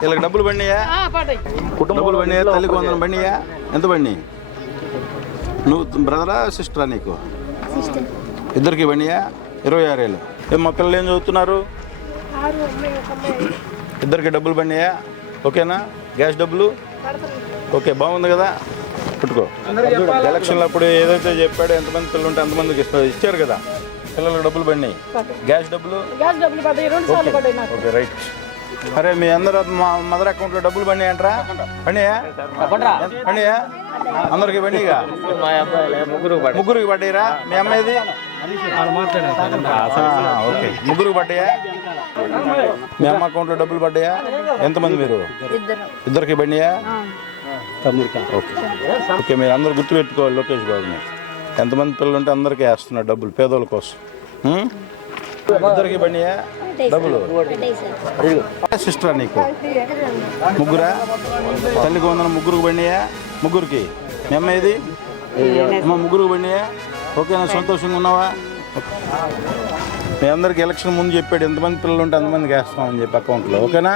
వీళ్ళకి డబ్బులు పడినాయా? డబ్బులు పడినాయా? తల్లికి వందనం పడినాయా? ఎంత పడినాయి? నువ్వు బ్రదరా సిస్టరా? నీకు ఇద్దరికి పడినాయా? 26,000. మా పిల్లలు ఏం చదువుతున్నారు? ఇద్దరికి డబ్బులు పడినాయా? ఓకేనా? గ్యాస్ డబ్బులు ఓకే, బాగుంది కదా? పెట్టుకో. ఎలక్షన్లు అప్పుడు ఏదైతే చెప్పాడో ఎంతమంది పిల్లలు ఉంటే అంతమందికి ఇచ్చారు కదా. పిల్లలకు డబ్బులు పడినాయి. గ్యాస్ డబ్బులు ఓకే, రైట్. అరే మీ అందరూ మా మదర్ అకౌంట్లో డబ్బులు పడినాయంటరా? పడినాయా? అందరికి పడినాయిగా? ముగ్గురికి పడ్డాయిరా? మీ అమ్మాయిది ఓకే, ముగ్గురికి పడ్డాయా? మీ అమ్మ అకౌంట్లో డబ్బులు పడ్డాయా? ఎంతమంది మీరు? ఇద్దరికి పడినాయా? ఓకే ఓకే, మీరు అందరు గుర్తుపెట్టుకోవాలి. లోకేష్ బాబుని ఎంతమంది పిల్లలు ఉంటే అందరికీ వేస్తున్నారు డబ్బులు పేదోళ్ళ కోసం. ఇద్దరికి పడినాయా డబ్బులు? సిస్టరా నీకు? ముగ్గురా? తల్లికి వందనం ముగ్గురికి పడినాయా? ముగ్గురికి. మీ అమ్మాయిది? అమ్మ ముగ్గురికి పడినాయా? ఓకేనా? సంతోషంగా ఉన్నావా? మీ అందరికి ఎలక్షన్ ముందు చెప్పాడు ఎంతమంది పిల్లలు ఉంటే అంతమందికి వేస్తామని చెప్పి అకౌంట్లో. ఓకేనా?